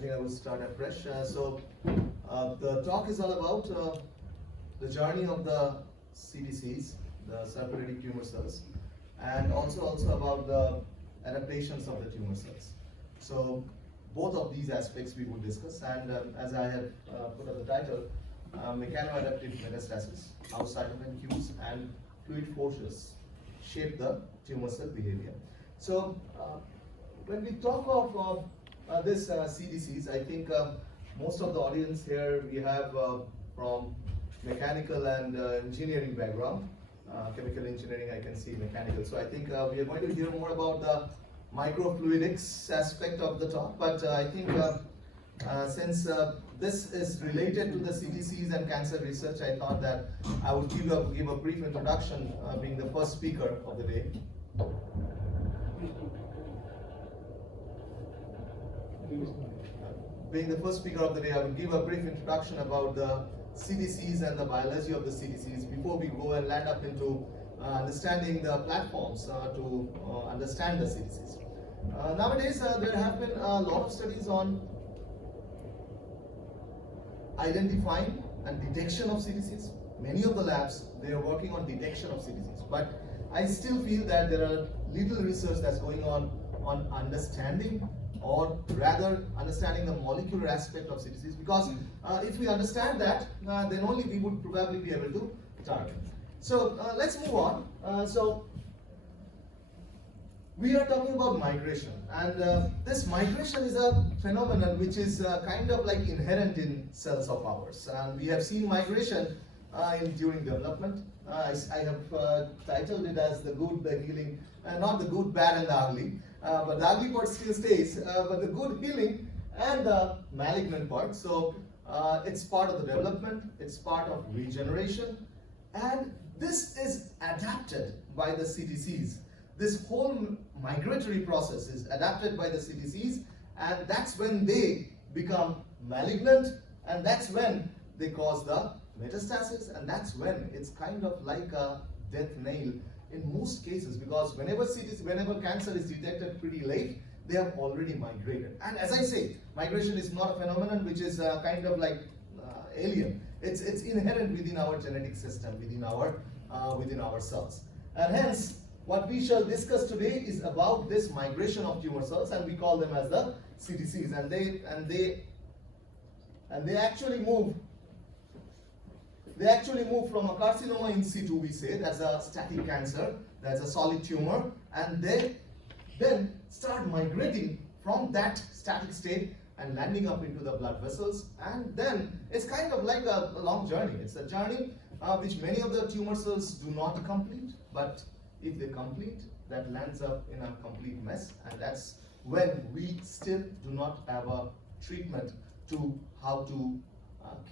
I think I will start afresh. The talk is all about the journey of the CDCs, the circulating tumor cells, and also about the adaptations of the tumor cells. So both of these aspects we will discuss, and as I have put on the title, mechanoadaptive metastasis, how cytokine cues and fluid forces shape the tumor cell behavior. So when we talk of this CDCs, I think most of the audience here we have from mechanical and engineering background, chemical engineering, I can see mechanical. So I think we are going to hear more about the microfluidics aspect of the talk, but I think since this is related to the CDCs and cancer research, I thought that I would give a brief introduction, being the first speaker of the day. Being the first speaker of the day, I will give a brief introduction about the CDCs and the biology of the CDCs before we go and land up into understanding the platforms to understand the CDCs. Nowadays, there have been a lot of studies on identifying and detection of CDCs. Many of the labs, they are working on detection of CDCs, but I still feel that there are little research that's going on understanding, or rather understanding the molecular aspect of CDCs, because if we understand that, then only we would probably be able to target. So let's move on. So we are talking about migration, and this migration is a phenomenon which is kind of like inherent in cells of ours, and we have seen migration during development. I have titled it as the good, the healing, not the good, bad, and the ugly, but the ugly part still stays, but the good, healing, and the malignant part. So it's part of the development, it's part of regeneration, and this is adapted by the CDCs. This whole migratory process is adapted by the CDCs, and that's when they become malignant, and that's when they cause the metastasis, and that's when it's kind of like a death nail in most cases, because whenever cancer is detected pretty late, they have already migrated. And as I say, migration is not a phenomenon which is kind of like alien. It's inherent within our genetic system, within our cells, and hence what we shall discuss today is about this migration of tumor cells, and we call them as the CDCs, and they actually move from a carcinoma in situ, we say, that's a static cancer, that's a solid tumor, and they then start migrating from that static state and landing up into the blood vessels, and then it's kind of like a long journey. It's a journey which many of the tumor cells do not complete, but if they complete, that lands up in a complete mess, and that's when we still do not have a treatment to how to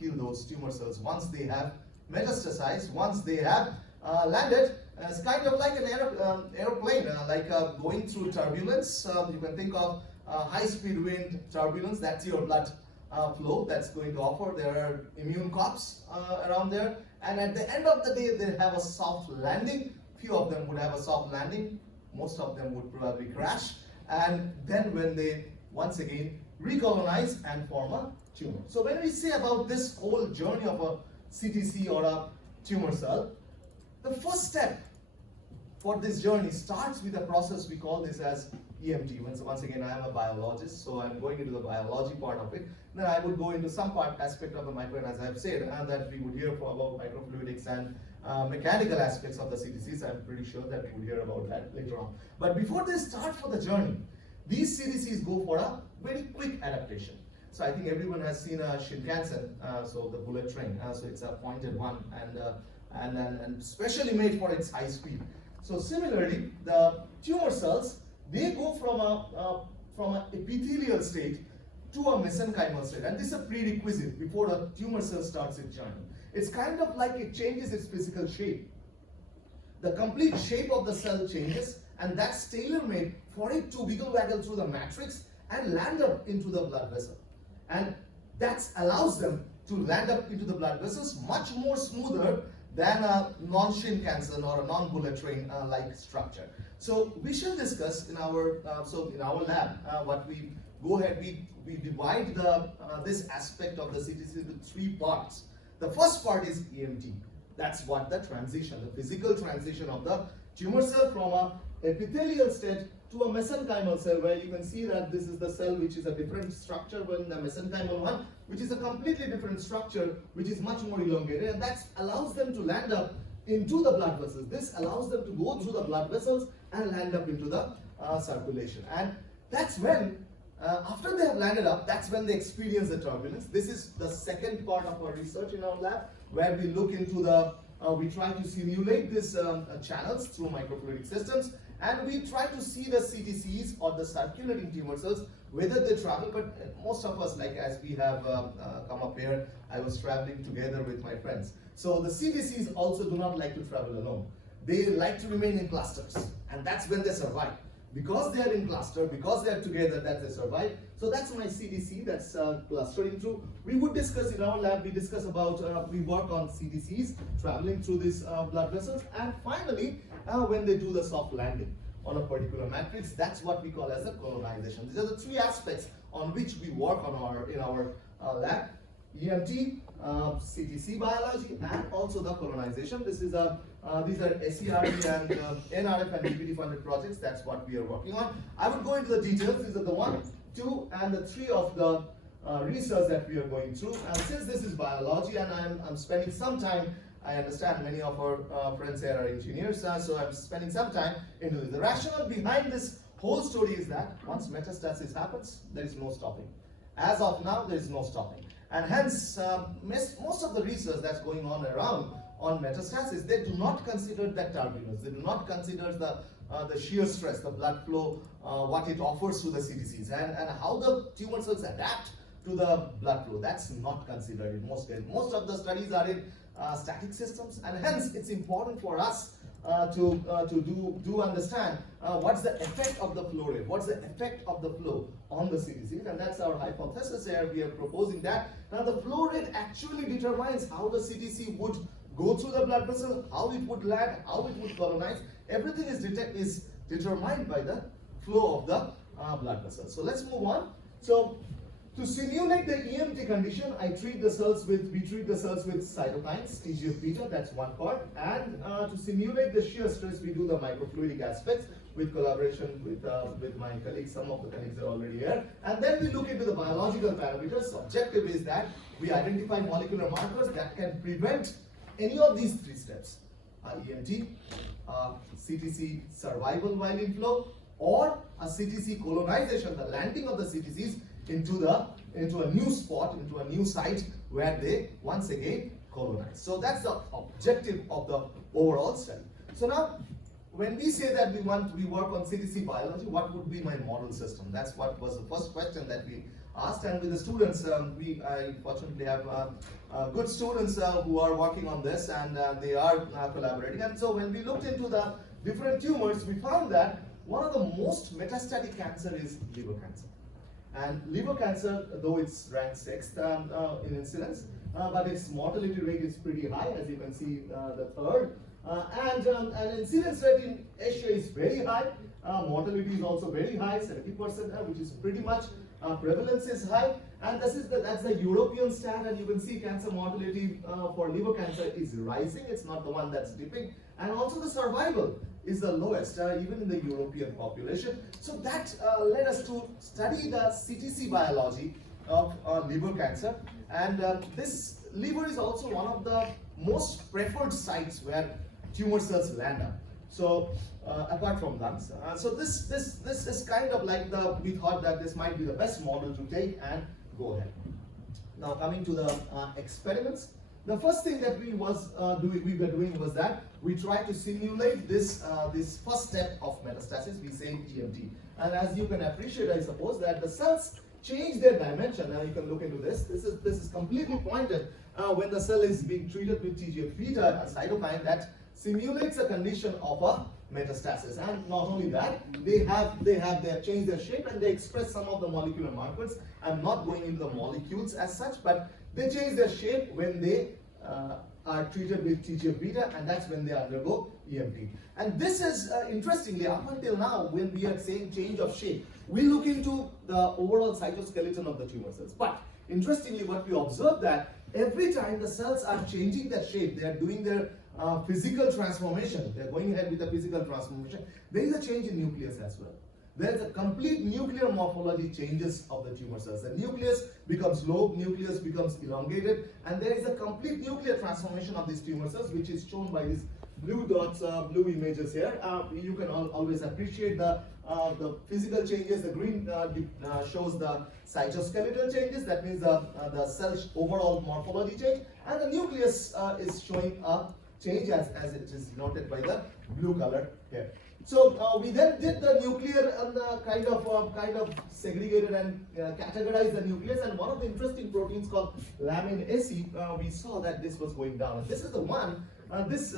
kill those tumor cells once they have metastasized, once they have landed. It's kind of like an airplane, like going through turbulence. You can think of high-speed wind turbulence. That's your blood flow that's going to offer. There are immune corps around there, and at the end of the day, they have a soft landing. Few of them would have a soft landing. Most of them would probably crash, and then when they once again recolonize and form a tumor. So when we say about this whole journey of a CTC or a tumor cell, the first step for this journey starts with a process we call this as EMT. Once again, I am a biologist, so I'm going into the biology part of it. Then I would go into some aspect of the micro, as I've said, and that we would hear about microfluidics and mechanical aspects of the CDCs. I'm pretty sure that we would hear about that later on. But before they start for the journey, these CDCs go for a very quick adaptation. So I think everyone has seen a Shinkansen, so the bullet train. So it's a pointed one, and specially made for its high speed. So similarly, the tumor cells, they go from an epithelial state to a mesenchymal state, and this is a prerequisite before the tumor cell starts its journey. It's kind of like it changes its physical shape. The complete shape of the cell changes, and that's tailor-made for it to wiggle-waggle through the matrix and land up into the blood vessel. And that allows them to land up into the blood vessels much more smoother than a non-Shinkansen or a non-bullet train like structure. So we shall discuss in our lab what we go ahead, we divide this aspect of the CTC into three parts. The first part is EMT. That's what the transition, the physical transition of the tumor cell from a epithelial state to a mesenchymal cell, where you can see that this is the cell which is a different structure than the mesenchymal one, which is a completely different structure, which is much more elongated, and that allows them to land up into the blood vessels. This allows them to go through the blood vessels and land up into the circulation. And that's when, after they have landed up, that's when they experience the turbulence. This is the second part of our research in our lab, where we look into we try to simulate these channels through microfluidic systems, and we try to see the CTCs or the circulating tumor cells, whether they travel. But most of us, like as we have come up here, I was traveling together with my friends. So the CTCs also do not like to travel alone. They like to remain in clusters, and that's when they survive. Because they are in cluster, because they are together, that they survive. So that's my CTC, that's clustering through. We would discuss in our lab, we discuss about, we work on CTCs traveling through these blood vessels. And finally, when they do the soft landing on a particular matrix, that's what we call as a colonization. These are the three aspects on which we work on in our lab: EMT, CTC biology, and also the colonization. These are SERD and NRF and DPT funded projects. That's what we are working on. I would go into the details. These are the 1, 2, and the 3 of the research that we are going through. And since this is biology, and I'm spending some time, I understand many of our friends here are engineers, so I'm spending some time into this. The rationale behind this whole story is that once metastasis happens, there is no stopping. As of now, there is no stopping. And hence, most of the research that's going on around on metastasis, they do not consider that turbulence. They do not consider the shear stress, the blood flow, what it offers to the CTCs, and how the tumor cells adapt to the blood flow. That's not considered in most cases. Most of the studies are in static systems, and hence it's important for us to understand what's the effect of the flow rate, what's the effect of the flow on the CTCs, and that's our hypothesis here. We are proposing that. Now the flow rate actually determines how the CTC would go through the blood vessel, how it would land, how it would colonize. Everything is determined by the flow of the blood vessel. So let's move on. So to simulate the EMT condition, we treat the cells with cytokines, TGF-beta, that's one part. And to simulate the shear stress, we do the microfluidic aspects with collaboration with my colleagues. Some of the colleagues are already here. And then we look into the biological parameters. Objective is that we identify molecular markers that can prevent any of these 3 steps: EMT, CTC survival while in flow, or a CTC colonization, the landing of the CTCs into a new spot, into a new site where they once again colonize. So that's the objective of the overall study. So now, when we say that we work on CTC biology, what would be my model system? That's what was the first question that we asked. And with the students, I fortunately have good students who are working on this, and they are collaborating. And so when we looked into the different tumors, we found that one of the most metastatic cancer is liver cancer. And liver cancer, though it's ranked 6th in incidence, but its mortality rate is pretty high, as you can see, the 3rd. And incidence rate in Asia is very high. Mortality is also very high, 70%, which is pretty much, prevalence is high. And that's the European stat, and you can see cancer mortality for liver cancer is rising. It's not the one that's dipping. And also the survival is the lowest, even in the European population. So that led us to study the CTC biology of liver cancer. And this liver is also one of the most preferred sites where tumor cells land up. So apart from lungs. So this is kind of like we thought that this might be the best model to take and go ahead. Now coming to the experiments. The first thing that we were doing was that we tried to simulate this first step of metastasis. We say EMT, and as you can appreciate, I suppose that the cells change their dimension. Now you can look into this. This is completely pointed when the cell is being treated with TGF-beta, a cytokine that simulates a condition of a metastasis. And not only that, they have changed their shape and they express some of the molecular markers. I'm not going into the molecules as such, but they change their shape when they are treated with TGF-beta, and that's when they undergo EMT. And this is, interestingly, up until now, when we are saying change of shape, we look into overall cytoskeleton of the tumor cells. But interestingly, what we observe that every time the cells are changing their shape, they are doing their physical transformation, they are going ahead with the physical transformation, there is a change in nucleus as well. There is a complete nuclear morphology changes of the tumor cells. The nucleus becomes lobe, nucleus becomes elongated, and there is a complete nuclear transformation of these tumor cells, which is shown by these blue dots, blue images here. You can always appreciate the physical changes. The green shows the cytoskeletal changes, that means the cell overall morphology change, and the nucleus is showing a change as it is noted by the blue color here. So we then did the nuclear and kind of segregated and categorized the nucleus, and one of the interesting proteins called lamin AC, we saw that this was going down. And this is the one, this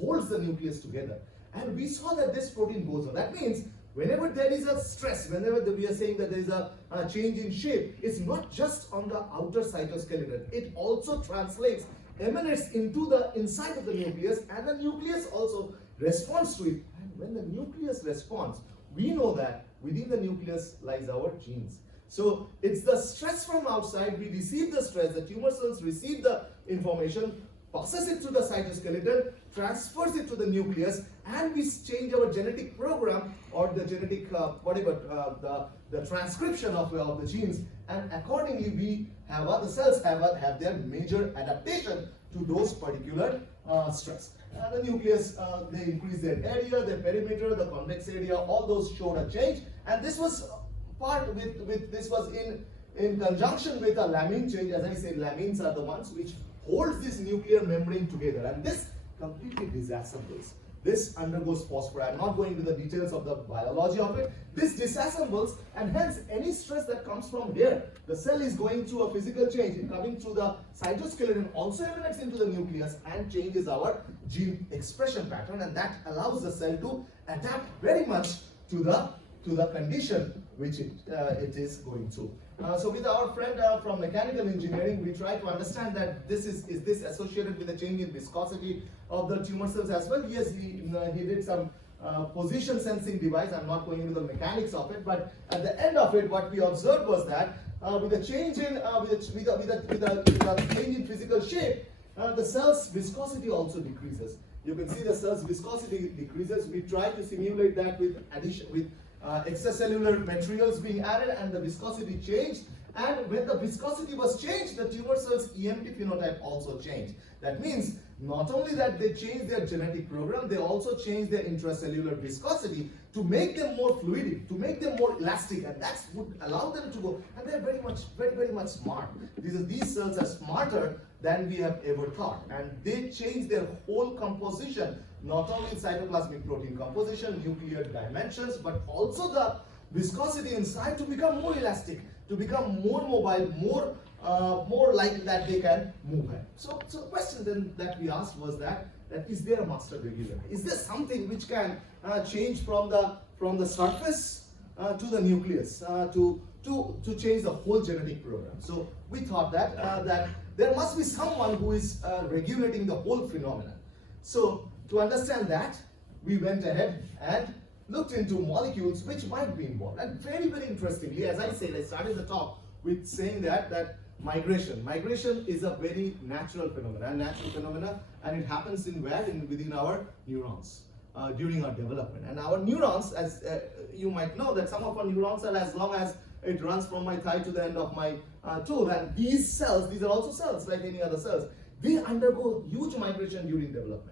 holds the nucleus together. And we saw that this protein goes on. That means whenever there is a stress, whenever we are saying that there is a change in shape, it's not just on the outer cytoskeleton. It also translates, emanates into the inside of the nucleus, and the nucleus also responds to it. When the nucleus responds, we know that within the nucleus lies our genes. So it's the stress from outside, we receive the stress, the tumor cells receive the information, passes it to the cytoskeleton, transfers it to the nucleus, and we change our genetic program or the genetic, the transcription of the genes, and accordingly we have, the cells have their major adaptation to those particular stress. The nucleus, they increase their area, their perimeter, the convex area, all those showed a change, and this was this was in conjunction with a lamin change. As I said, lamins are the ones which holds this nuclear membrane together, and this completely disassembles. This undergoes phosphorus. I'm not going into the details of the biology of it. This disassembles, and hence any stress that comes from here, the cell is going through a physical change, and coming through the cytoskeleton also emanates into the nucleus and changes our gene expression pattern, and that allows the cell to adapt very much to the condition which it is going through. So with our friend from mechanical engineering, we try to understand that is this associated with a change in viscosity of the tumor cells as well. Yes, he did some position sensing device. I'm not going into the mechanics of it, but at the end of it, what we observed was that with a change in change in physical shape, the cell's viscosity also decreases. You can see the cell's viscosity decreases. We try to simulate that with extracellular materials being added, and the viscosity changed. And when the viscosity was changed, the tumor cells EMT phenotype also changed. That means not only that they changed their genetic program, they also changed their intracellular viscosity to make them more fluidic, to make them more elastic, and that would allow them to go. And they're very much smart. These cells are smarter than we have ever thought, and they change their whole composition, not only cytoplasmic protein composition, nuclear dimensions, but also the viscosity inside to become more elastic, to become more mobile, more like that they can move. So the question then that we asked was that is there a master regulator? Is there something which can change from the surface to the nucleus to change the whole genetic program? So we thought that there must be someone who is regulating the whole phenomenon. So to understand that, we went ahead and looked into molecules which might be involved. And very interestingly, as I said, I started the talk with saying that migration is a very natural phenomena, and it happens within our neurons during our development. And our neurons, as you might know, that some of our neurons are as long as it runs from my thigh to the end of my toe. And these cells, these are also cells like any other cells, they undergo huge migration during development.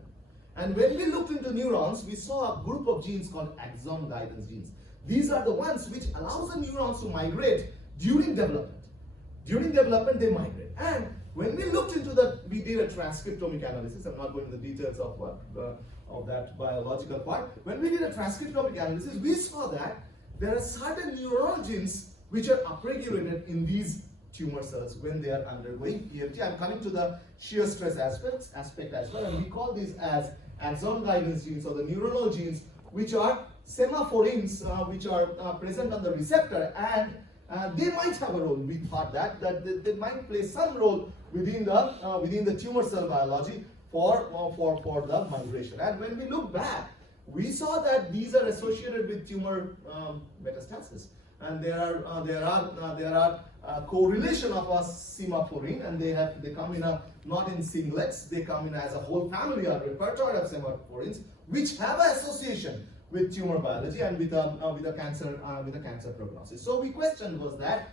And when we looked into neurons, we saw a group of genes called axon guidance genes. These are the ones which allows the neurons to migrate during development. During development, they migrate. And when we looked into we did a transcriptomic analysis. I'm not going into the details of that biological part. When we did a transcriptomic analysis, we saw that there are certain neuronal genes which are upregulated in these tumor cells when they are undergoing EMT. I'm coming to the shear stress aspect as well, and we call these as axon guidance genes, or the neuronal genes, which are semaphorins, which are present on the receptor, and they might have a role. We thought that they might play some role within the tumor cell biology for the migration. And when we look back, we saw that these are associated with tumor metastasis. and there are correlation of a semaphorin, and they come in not in singlets, they come in as a whole family or repertoire of semaphorins which have an association with tumor biology and with a cancer prognosis. So we questioned was that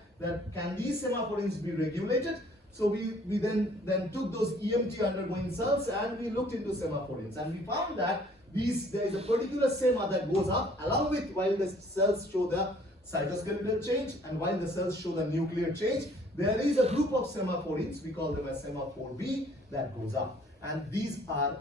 can these semaphorins be regulated? So we then took those EMT undergoing cells and we looked into semaphorins, and we found that there is a particular sema that goes up along with while the cells show the cytoskeletal change and while the cells show the nuclear change, there is a group of semaphorins, we call them as semaphore B, that goes up. And these are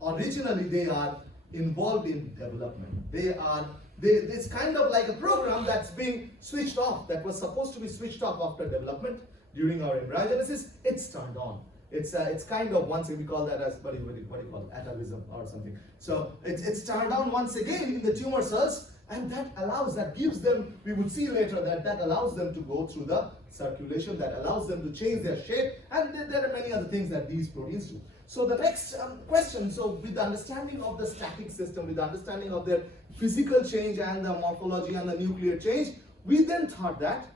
originally they are involved in development. It's kind of like a program that's being switched off, that was supposed to be switched off after development. During our embryogenesis, it's turned on. It's kind of once we call that as what do you call it, atavism or something. So it's turned on once again in the tumor cells, and that gives them, we will see later that allows them to go through the circulation, that allows them to change their shape, and there are many other things that these proteins do. So the next question, so with the understanding of the static system, with the understanding of their physical change and the morphology and the nuclear change, we then thought that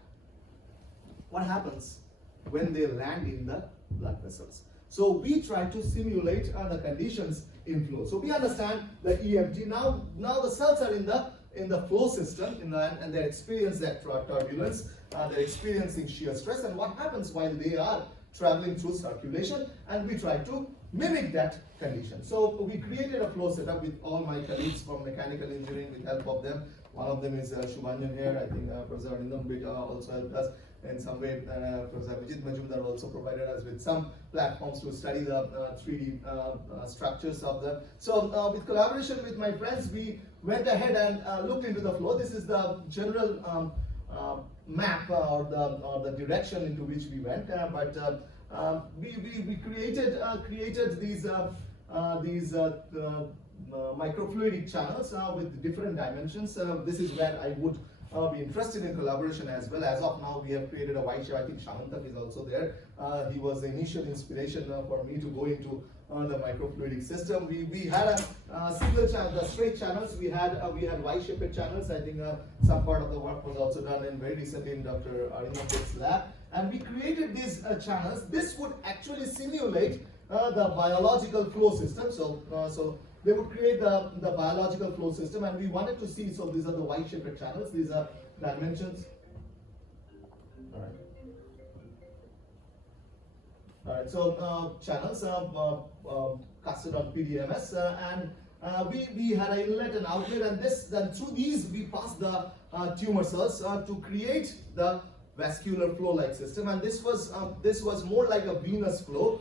what happens when they land in the blood vessels. So we try to simulate the conditions in flow. So we understand the EMT. Now the cells are in the flow system, and they experience that turbulence. They're experiencing shear stress, and what happens while they are traveling through circulation, and we try to mimic that condition. So we created a flow setup with all my colleagues from mechanical engineering with help of them. One of them is Shubhanjan here. I think Professor Arindam also helped us in some way. Professor Vijit Majumdar also provided us with some platforms to study the 3D structures of them. So with collaboration with my friends, we went ahead and looked into the flow. This is the general map or the direction into which we went, but we created these microfluidic channels with different dimensions. This is where I would be interested in collaboration as well. As of now, we have created a white shape. I think Shamantak is also there. He was the initial inspiration for me to go into the microfluidic system. We had a single channel, the straight channels. We had Y-shaped channels. I think some part of the work was also done very recently in Dr. Arindam's lab. And we created these channels. This would actually simulate the biological flow system. So they would create the biological flow system, and we wanted to see. So these are the Y-shaped channels. These are dimensions. All right. So channels casted on PDMS, and we had an inlet and outlet, and then through these we passed the tumor cells to create the vascular flow-like system. And this was more like a venous flow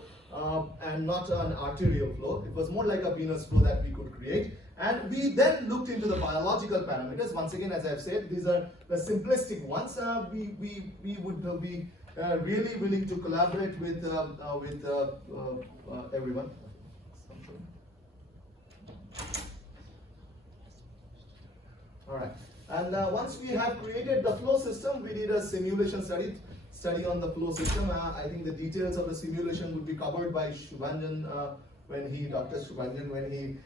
and not an arterial flow. It was more like a venous flow that we could create. And we then looked into the biological parameters. Once again, as I've said, these are the simplistic ones. We would be really willing to collaborate with everyone. All right. And once we have created the flow system, we did a simulation study on the flow system. I think the details of the simulation would be covered by Shubhanjan Dr. Shubhanjan, when he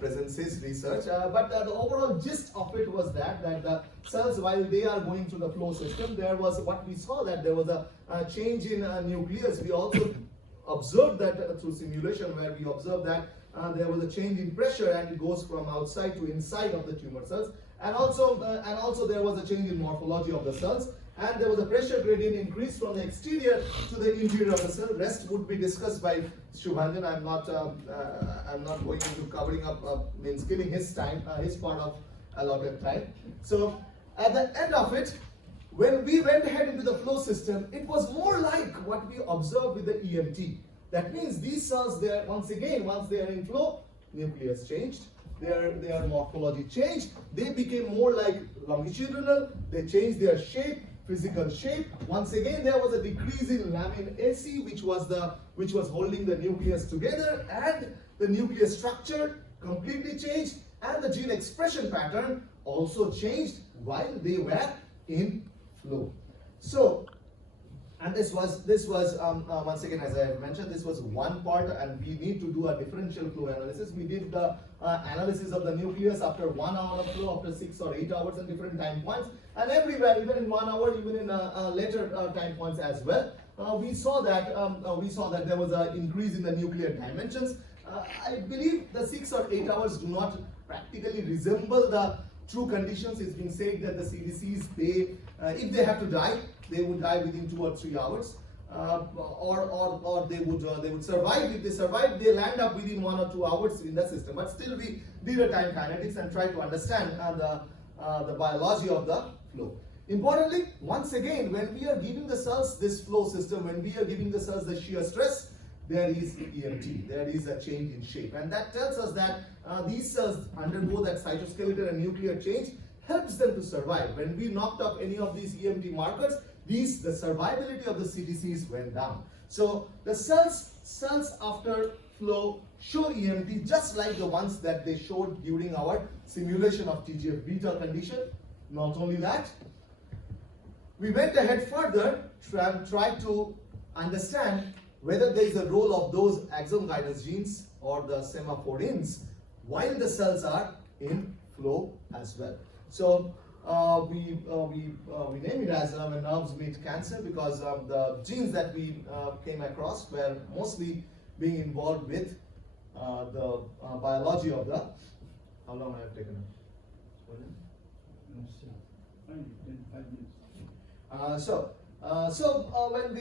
presents his research. But the overall gist of it was that the cells, while they are going through the flow system, there was what we saw, that there was a change in nucleus. We also observed that through simulation, where we observed that there was a change in pressure, and it goes from outside to inside of the tumor cells. And also there was a change in morphology of the cells, and there was a pressure gradient increase from the exterior to the interior of the cell. Rest would be discussed by Shubhanjan. I'm not going into covering up, killing his time, his part of allotted time. So at the end of it, when we went ahead into the flow system, it was more like what we observed with the EMT. That means these cells, once they are in flow, nucleus changed. Their morphology changed. They became more like longitudinal. They changed their shape, physical shape. Once again, there was a decrease in lamin AC, which was holding the nucleus together, and the nucleus structure completely changed, and the gene expression pattern also changed while they were in flow. So, And this was once again, as I mentioned, this was one part, and we need to do a differential flow analysis. We did the analysis of the nucleus after 1 hour of flow, after 6 or 8 hours at different time points, and everywhere, even in 1 hour, even in later time points as well. We saw that there was an increase in the nuclear dimensions. I believe the 6 or 8 hours do not practically resemble the true conditions. It's been said that the CDCs, if they have to die, they would die within 2 or 3 hours, or they would survive. If they survive, they land up within 1 or 2 hours in the system. But still, we did a time kinetics and tried to understand the biology of the flow. Importantly, once again, when we are giving the cells this flow system, when we are giving the cells the shear stress, there is EMT, there is a change in shape, and that tells us that these cells undergo that cytoskeletal and nuclear change, helps them to survive. When we knocked off any of these EMT markers, the survivability of the CDCs went down. So the cells after flow show EMT just like the ones that they showed during our simulation of TGF-beta condition. Not only that, we went ahead further and tried to understand whether there is a role of those axon guidance genes or the semaphorins while the cells are in flow as well. So we name it as when nerves meet cancer, because the genes that we came across were mostly being involved with the biology of the. How long I have taken?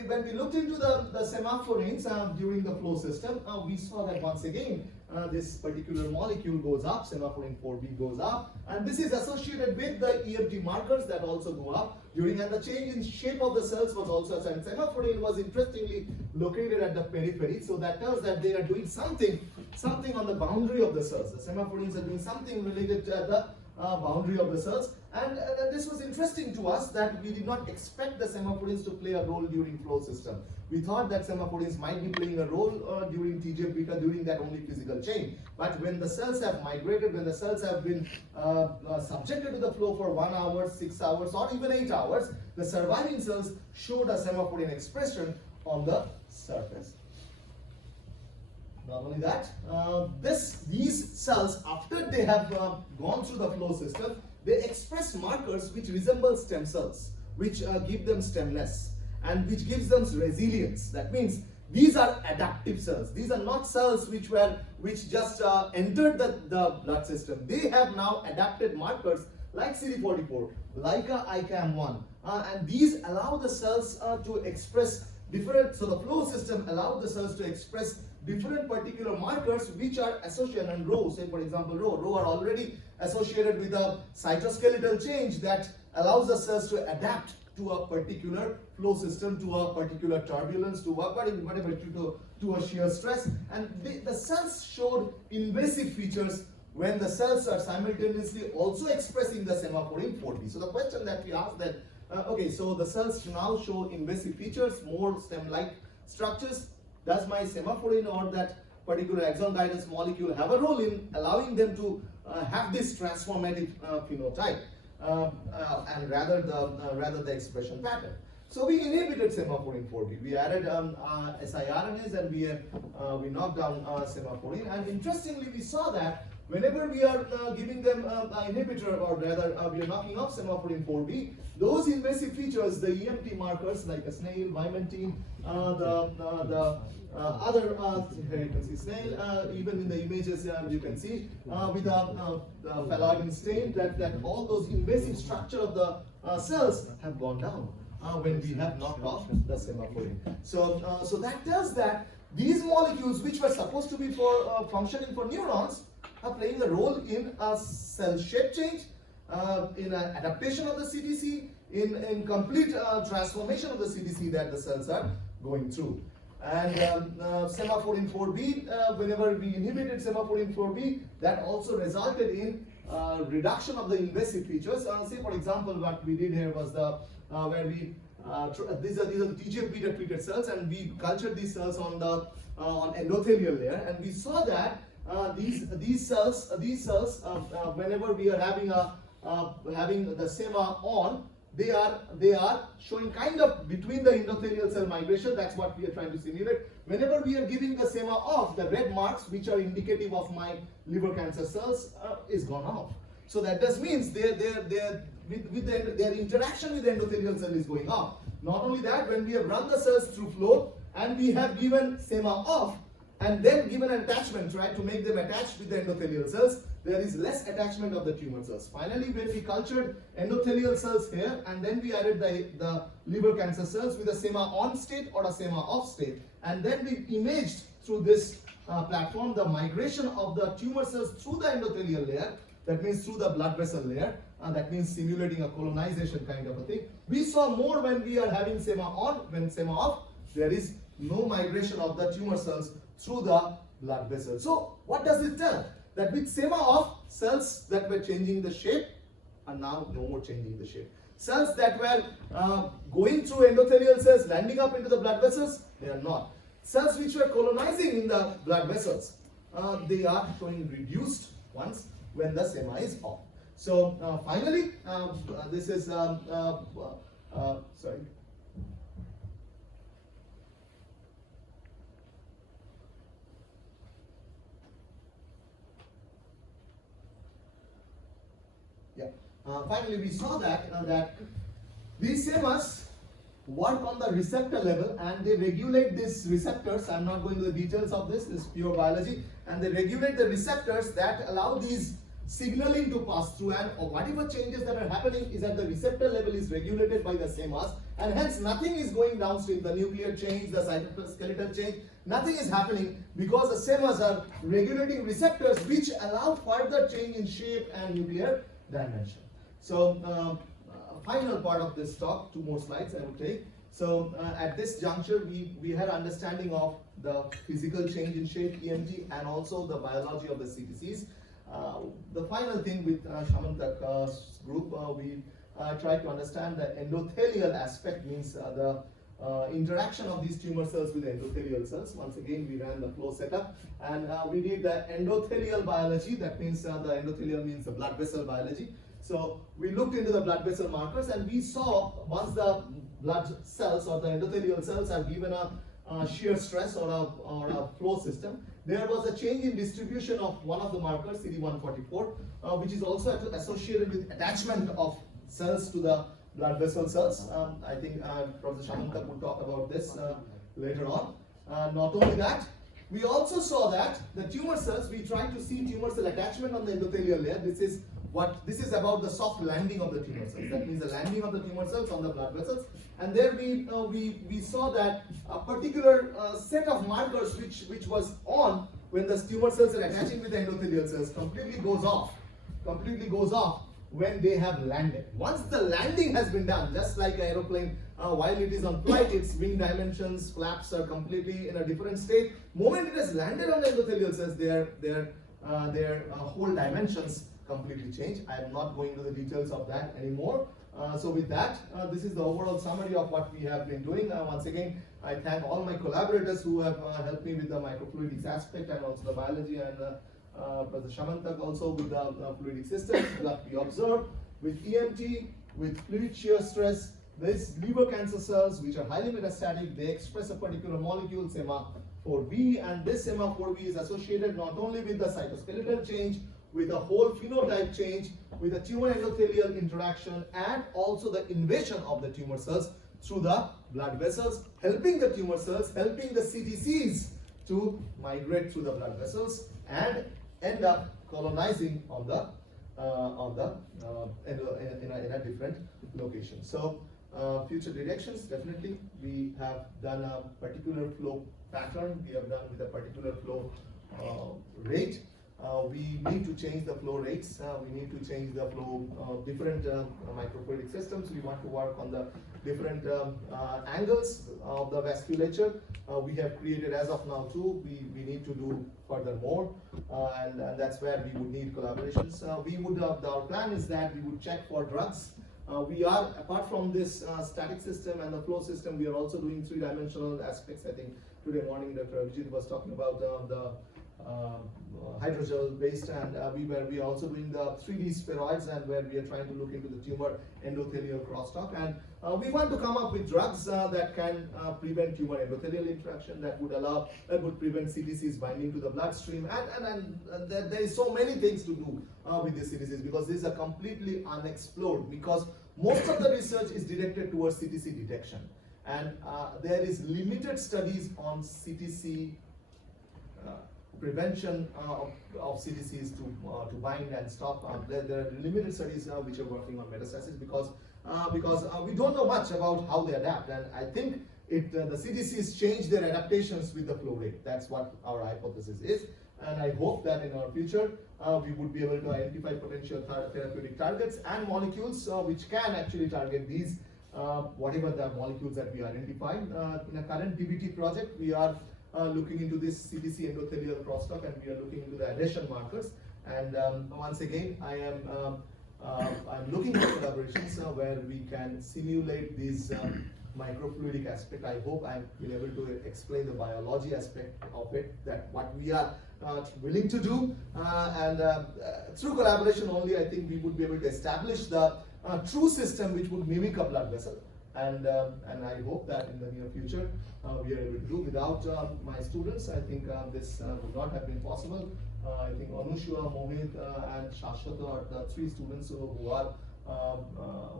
When we looked into the semaphorins during the flow system, we saw that once again this particular molecule goes up, semaphorin 4B goes up, and this is associated with the EMT markers that also go up during, and the change in shape of the cells was also, and semaphorin was interestingly located at the periphery, so that tells that they are doing something on the boundary of the cells. The semaphorins are doing something related to the boundary of the cells, and this was interesting to us that we did not expect the semaphorins to play a role during flow system. We thought that semaphorins might be playing a role during TGF-beta, during that only physical change. But when the cells have migrated, when the cells have been subjected to the flow for 1 hour, 6 hours, or even 8 hours, the surviving cells showed a semaphorin expression on the surface. Not only that, these cells, after they have gone through the flow system, they express markers which resemble stem cells, which give them stemness, and which gives them resilience. That means these are adaptive cells. These are not cells which just entered the blood system. They have now adapted markers like CD44, like ICAM1, and these allow the cells to express different. So the flow system allowed the cells to express different particular markers which are associated, and Rho, say for example Rho are already associated with a cytoskeletal change that allows the cells to adapt to a particular flow system, to a particular turbulence, to whatever, to a shear stress, and the cells showed invasive features when the cells are simultaneously also expressing the semaphorin 4B. So the question that we asked that, okay, so the cells now show invasive features, more stem-like structures. Does my semaphorin or that particular axon guidance molecule have a role in allowing them to have this transformative phenotype, and rather the expression pattern? So we inhibited semaphorin 4B. We added siRNAs, and we knocked down semaphorin. And interestingly, we saw that whenever we are giving them an inhibitor, or rather we are knocking off semaphorin 4B, those invasive features, the EMT markers like a snail, vimentine, the other, here you can see snail, even in the images you can see with the phalloidin stain, that all those invasive structure of the cells have gone down when we have knocked off the semaphorin. So that tells that these molecules, which were supposed to be for functioning for neurons, are playing a role in a cell shape change, in an adaptation of the CDC, in complete transformation of the CDC that the cells are going through. And semaphorin 4B, whenever we inhibited semaphorin 4B, that also resulted in reduction of the invasive features. Say for example, what we did here was where we these are the TGF-beta treated cells, and we cultured these cells on the endothelial layer, and we saw that these cells, whenever we are having the sema on, they are showing kind of between the endothelial cell migration. That's what we are trying to simulate. Whenever we are giving the SEMA off, the red marks which are indicative of my liver cancer cells is gone off. So that does means their interaction with the endothelial cell is going off. Not only that, when we have run the cells through flow and we have given SEMA off and then given an attachment, right, to make them attached with the endothelial cells, there is less attachment of the tumor cells. Finally, when we cultured endothelial cells here and then we added the liver cancer cells with a SEMA on state or a SEMA off state, and then we imaged through this platform the migration of the tumor cells through the endothelial layer, that means through the blood vessel layer, that means simulating a colonization kind of a thing. We saw more when we are having SEMA on. When SEMA off, there is no migration of the tumor cells through the blood vessel. So what does it tell? That with SEMA off, cells that were changing the shape are now no more changing the shape. Cells that were going through endothelial cells, landing up into the blood vessels, they are not. Cells which were colonizing in the blood vessels, they are showing reduced ones when the SEMA is off. So finally, this is sorry. Yeah. Finally, we saw that that these SEMAs work on the receptor level and they regulate these receptors. I'm not going to the details of this. This is pure biology, and they regulate the receptors that allow these signaling to pass through, and whatever changes that are happening is at the receptor level is regulated by the SEMAs, and hence nothing is going downstream. The nuclear change, the cytoskeletal change, nothing is happening because the SEMAs are regulating receptors which allow further change in shape and nuclear dimension. So final part of this talk, 2 more slides I will take. So at this juncture we had understanding of the physical change in shape, EMT, and also the biology of the CTCs. The final thing with Shamantak's group, we tried to understand the endothelial aspect, means the interaction of these tumor cells with the endothelial cells. Once again, we ran the flow setup and we did the endothelial biology. That means the endothelial means the blood vessel biology. So we looked into the blood vessel markers and we saw once the blood cells or the endothelial cells are given a shear stress or a flow system, there was a change in distribution of one of the markers, CD144, which is also associated with attachment of cells to the blood vessel cells. I think Professor Shamantak will talk about this later on. Not only that, we also saw that the tumor cells, we tried to see tumor cell attachment on the endothelial layer. This is about the soft landing of the tumor cells. That means the landing of the tumor cells on the blood vessels. And there we saw that a particular set of markers which was on when the tumor cells are attaching with the endothelial cells completely goes off when they have landed. Once the landing has been done, just like an aeroplane, while it is on flight, its wing dimensions, flaps are completely in a different state. Moment it has landed on the endothelial cells, their whole dimensions completely change. I am not going into the details of that anymore. So with that, this is the overall summary of what we have been doing. Once again, I thank all my collaborators who have helped me with the microfluidics aspect and also the biology, and Professor Shamantak also with the fluidic systems that we observed with EMT, with fluid shear stress. These liver cancer cells which are highly metastatic, they express a particular molecule, SEMA4B, and this SEMA4B is associated not only with the cytoskeletal change, with a whole phenotype change, with a tumor endothelial interaction, and also the invasion of the tumor cells through the blood vessels, helping the tumor cells, helping the CTCs to migrate through the blood vessels and end up colonizing on the in a different location. So future directions, definitely we have done a particular flow pattern, we have done with a particular flow rate. We need to change the flow rates, we need to change the flow of different microfluidic systems. We want to work on the different angles of the vasculature. We have created as of now 2, we need to do further more, and that's where we would need collaborations. Our plan is that we would check for drugs. We are, apart from this static system and the flow system, we are also doing 3-dimensional aspects. I think today morning Dr. Rajdeep was talking about hydrogel based, and we are also doing the 3D spheroids, and where we are trying to look into the tumor endothelial crosstalk, and we want to come up with drugs that can prevent tumor endothelial interaction, that would prevent CTCs binding to the bloodstream, and there is so many things to do with these CTCs, because these are completely unexplored, because most of the research is directed towards CTC detection, and there is limited studies on CTC prevention of CTCs to bind and stop. There are limited studies which are working on metastasis, because we don't know much about how they adapt, and I think the CTCs change their adaptations with the flow rate. That's what our hypothesis is, and I hope that in our future we would be able to identify potential therapeutic targets and molecules which can actually target these whatever the molecules that we identify. In a current DBT project, we are looking into this CTC endothelial crosstalk, and we are looking into the adhesion markers. And once again, I'm looking at collaborations where we can simulate these microfluidic aspect. I hope I've been able to explain the biology aspect of it, that what we are willing to do, and through collaboration only, I think we would be able to establish the true system which would mimic a blood vessel. And I hope that in the near future we are able to do. Without my students, I think this would not have been possible. I think Anushua, Mohit, and Shashwata are the three students who are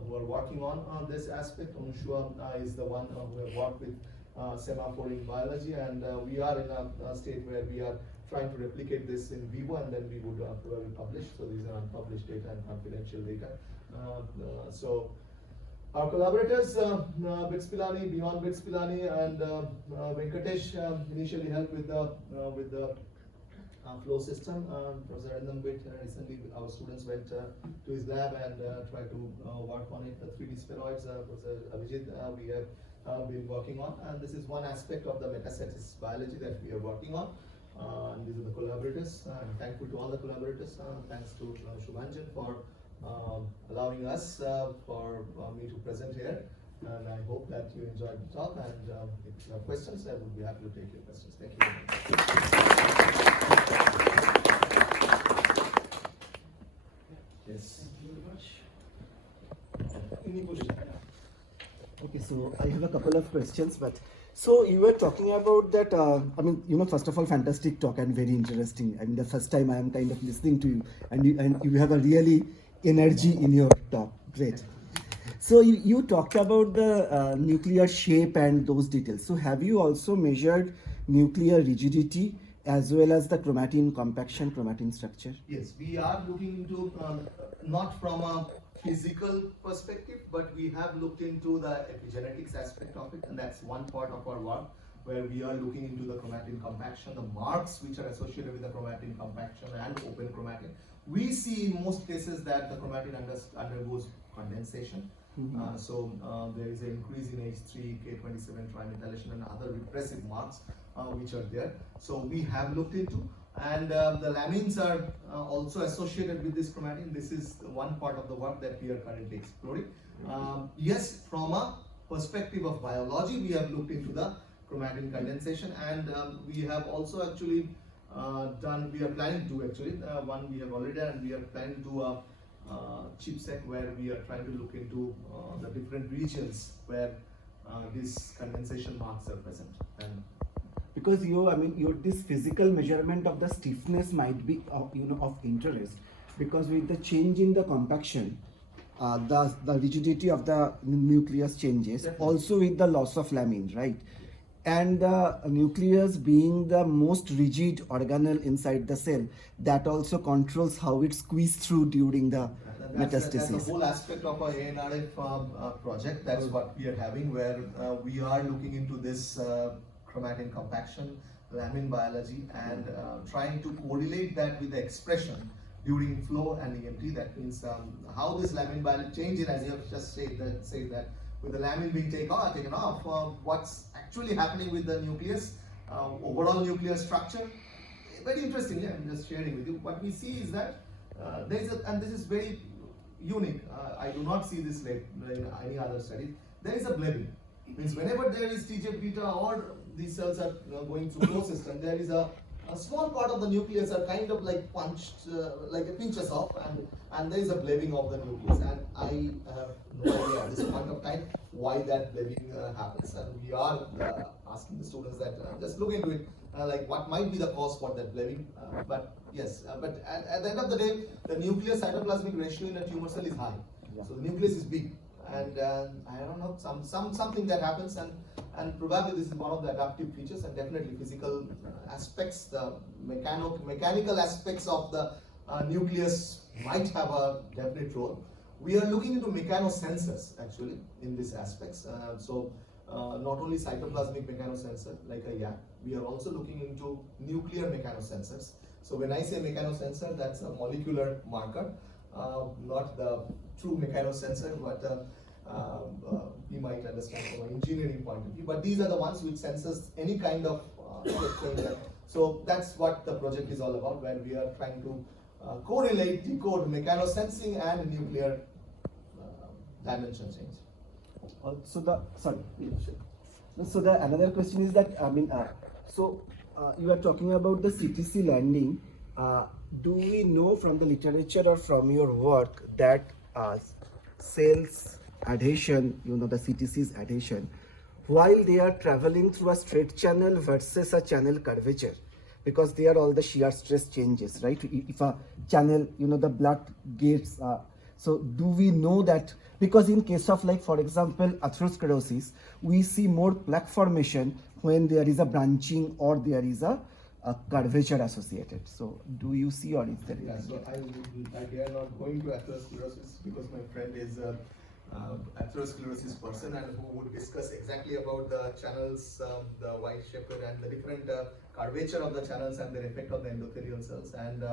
working on this aspect. Anushua is the one who have worked with semaphoring biology, and we are in a state where we are trying to replicate this in vivo, and then we would probably publish. So these are unpublished data and confidential data. So our collaborators, BITS Pilani, Beyond BITS Pilani, and Venkatesh initially helped with the flow system. Professor Arindam recently our students went to his lab and tried to work on it. The 3D spheroids, Professor Abhijit, we have been working on, and this is one aspect of the metastasis biology that we are working on. And these are the collaborators. I'm thankful to all the collaborators. Thanks to Shubhanjan for allowing us for me to present here, and I hope that you enjoyed the talk, and if you have questions, I would be happy to take your questions. Thank you very much. Yes. Thank you very much. Any question? Okay, so I have a couple of questions, but so you were talking about that, I mean, first of all, fantastic talk and very interesting. I mean, the first time I am kind of listening to you, and you have a really energy in your talk. Great. So you talked about the nuclear shape and those details. So have you also measured nuclear rigidity as well as the chromatin compaction, chromatin structure? Yes, we are looking into not from a physical perspective, but we have looked into the epigenetics aspect of it, and that's one part of our work where we are looking into the chromatin compaction, the marks which are associated with the chromatin compaction and open chromatin. We see in most cases that the chromatin undergoes condensation. So there is an increase in H3, K27 trimethylation, and other repressive marks which are there. So we have looked into, and the lamins are also associated with this chromatin. This is one part of the work that we are currently exploring. Yes, from a perspective of biology, we have looked into the chromatin condensation, and we have also actually we are planning to actually, one we have already done, and we are planning to do a chipset where we are trying to look into the different regions where these condensation marks are present. And because this physical measurement of the stiffness might be of interest, because with the change in the compaction, the rigidity of the nucleus changes. Definitely. Also with the loss of lamins, right? And the nucleus being the most rigid organelle inside the cell, that also controls how it squeezes through during the metastasis. That's the whole aspect of our ANRF project. That's what we are having, where we are looking into this chromatin compaction, lamin biology, and trying to correlate that with the expression during flow and EMT. That means how this lamin biology changes, as you have just said that with the lamin being taken off, what's actually happening with the nucleus, overall nuclear structure. Very interesting. Yeah, I'm just sharing with you. What we see is that there is and this is very unique. I do not see this in any other study. There is a blebbing. Means whenever there is TGF beta or these cells are going through flow system, there is a a small part of the nucleus are kind of like punched, like it pinches off, and there is a blebbing of the nucleus. And I have no idea at this point of time why that blebbing happens. And we are asking the students that just look into it, like what might be the cause for that blebbing. But yes, but at the end of the day, the nuclear cytoplasmic ratio in a tumor cell is high. Yeah. So the nucleus is big, and I don't know, something that happens, and probably this is one of the adaptive features, and definitely physical aspects, the mechanical aspects of the nucleus might have a definite role. We are looking into mechanosensors actually in these aspects. Not only cytoplasmic mechanosensor like a yak, we are also looking into nuclear mechanosensors. So when I say mechanosensor, that's a molecular marker, not the true mechanosensor, but we might understand from an engineering point of view. But these are the ones which senses any kind of change. So that's what the project is all about, where we are trying to correlate, decode mechanosensing and nuclear dimension change. So the another question is that you are talking about the CTC landing. Do we know from the literature or from your work that cells adhesion, the CTC's adhesion, while they are traveling through a straight channel versus a channel curvature, because they are all the shear stress changes, right? If a channel, the blood gets, so do we know that? Because in case of, like, for example, atherosclerosis, we see more plaque formation when there is a branching or there is a curvature associated. So do you see, or is there? Yeah, so I dare not go into atherosclerosis because my friend is atherosclerosis person, and who would discuss exactly about the channels, the Y-shaped and the different curvature of the channels and their effect on the endothelial cells. And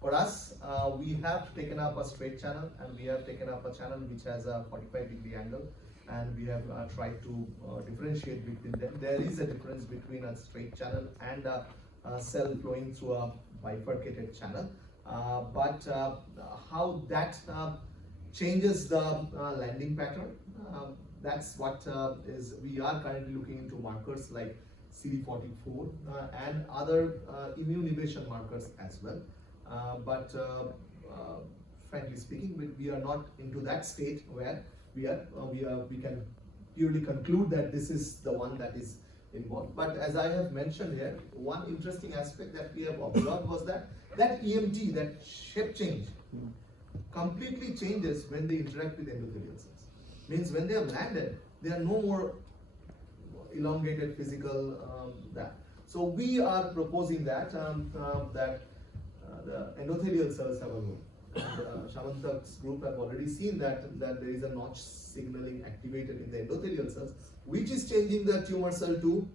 for us, we have taken up a straight channel, and we have taken up a channel which has a 45-degree angle, and we have tried to differentiate between them. There is a difference between a straight channel and a cell flowing through a bifurcated channel, but how that changes the landing pattern, that's what we are currently looking into markers like CD44 and other immune evasion markers as well. But frankly speaking, we are not into that state where we can purely conclude that this is the one that is involved. But as I have mentioned here, one interesting aspect that we have observed was that EMT, that shape change, completely changes when they interact with endothelial cells. Means when they have landed, they are no more elongated physical that. So we are proposing that the endothelial cells have a role. And Shamantak's group have already seen that there is a notch signaling activated in the endothelial cells, which is changing the tumor cell to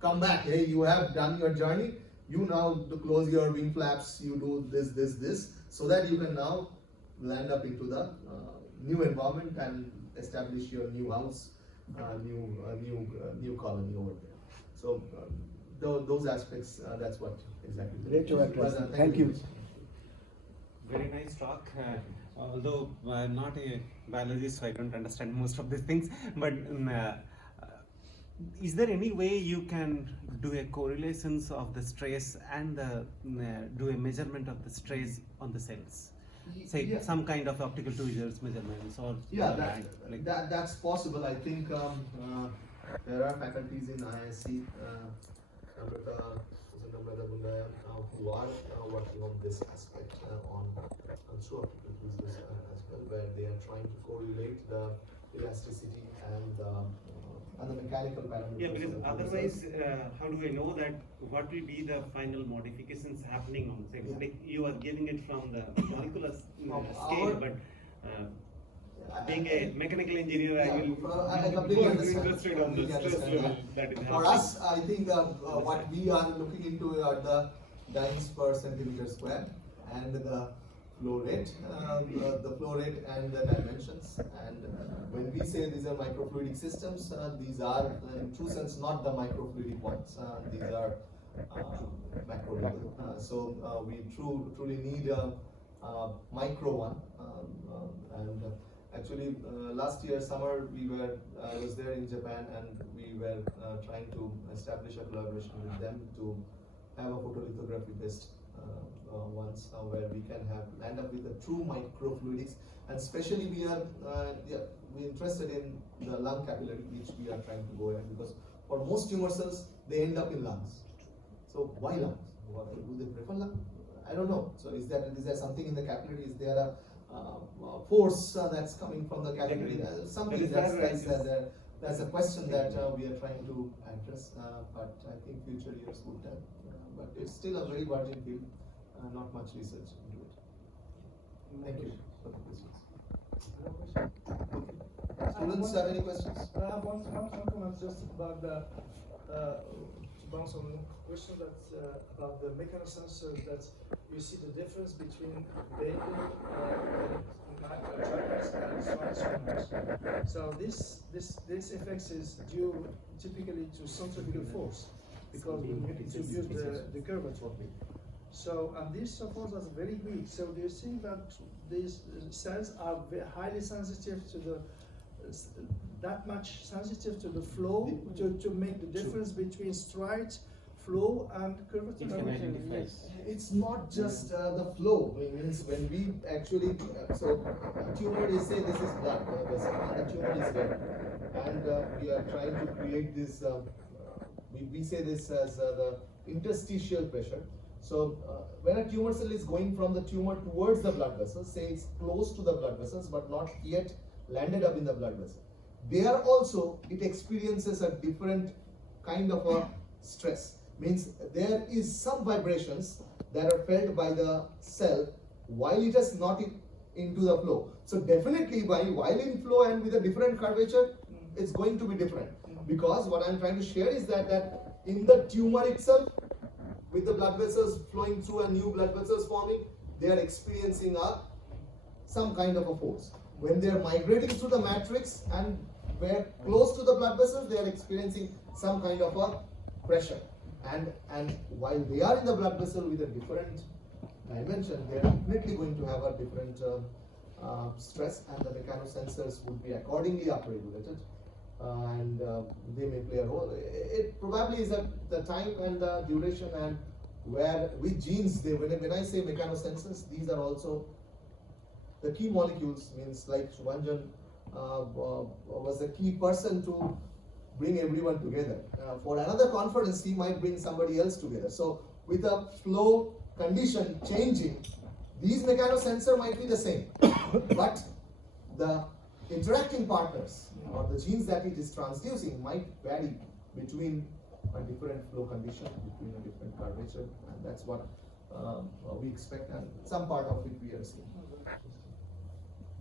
come back. Hey, you have done your journey. You now to close your wing flaps. You do this, so that you can now land up into the new environment and establish your new house, new colony over there. So those aspects, that's what exactly. Great to address. Thank you. Very nice talk. Although I'm not a biologist, so I don't understand most of these things. But is there any way you can do a correlations of the stress and do a measurement of the stress on the cells? Say some kind of optical tweezers measurements, or that's possible. I think there are faculties in ISC who are working on this aspect on through optical tweezers as well, where they are trying to correlate the elasticity and the mechanical parameters. Yeah, because otherwise, how do I know that what will be the final modifications happening on things? Like you are giving it from the molecular scale, but being a mechanical engineer, I completely interested on the stress level that is happening. For us, I think what we are looking into are the dynes per centimeter square and the flow rate, and the dimensions. And when we say these are microfluidic systems, these are in true sense not the microfluidic ones. These are macro level. So we truly need a micro one. And actually, last year summer I was there in Japan, and we were trying to establish a collaboration with them to have a photolithography based ones where we can land up with a true microfluidics, and especially we're interested in the lung capillary, which we are trying to go in, because for most tumor cells they end up in lungs. So why lungs? Do they prefer lung? I don't know. So is there something in the capillary? Is there a force that's coming from the capillary? Something that's a question that we are trying to address, but I think future years will tell. But it's still a very virgin field, not much research into it. Thank you for the questions. Students have any questions? I have one comment just about the to bounce on the question that's about the mechanosensors, that you see the difference between basal and transverse. So this effect is due typically to centrifugal force, because we introduce the curvature. So, and this force is very weak. So do you think that these cells are highly sensitive to the that much sensitive to the flow to make the difference between straight flow and curvature? It's not just the flow. I mean, it's when we actually so a tumor, they say this is blood vessel, and the tumor is red, and we are trying to create this. We say this as the interstitial pressure. So when a tumor cell is going from the tumor towards the blood vessels, say it's close to the blood vessels but not yet landed up in the blood vessel, there also it experiences a different kind of a stress. Means there is some vibrations that are felt by the cell while it is not into the flow. So definitely while in flow and with a different curvature, it's going to be different. Because what I'm trying to share is that in the tumor itself, with the blood vessels flowing through and new blood vessels forming, they are experiencing some kind of a force. When they are migrating through the matrix and where close to the blood vessels, they are experiencing some kind of a pressure. And while they are in the blood vessel with a different dimension, they are definitely going to have a different stress, and the mechanosensors would be accordingly upregulated. And they may play a role. It probably is at the time and the duration and which genes they, when I say mechanosensors, these are also the key molecules. Means like Shubhanjan was the key person to bring everyone together. For another conference, he might bring somebody else together. So with a flow condition changing, these mechanosensors might be the same, but the interacting partners or the genes that it is transducing might vary between a different flow condition, between a different curvature, and that's what we expect, and some part of it we are seeing.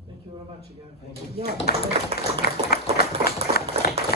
Thank you very much again. Yeah.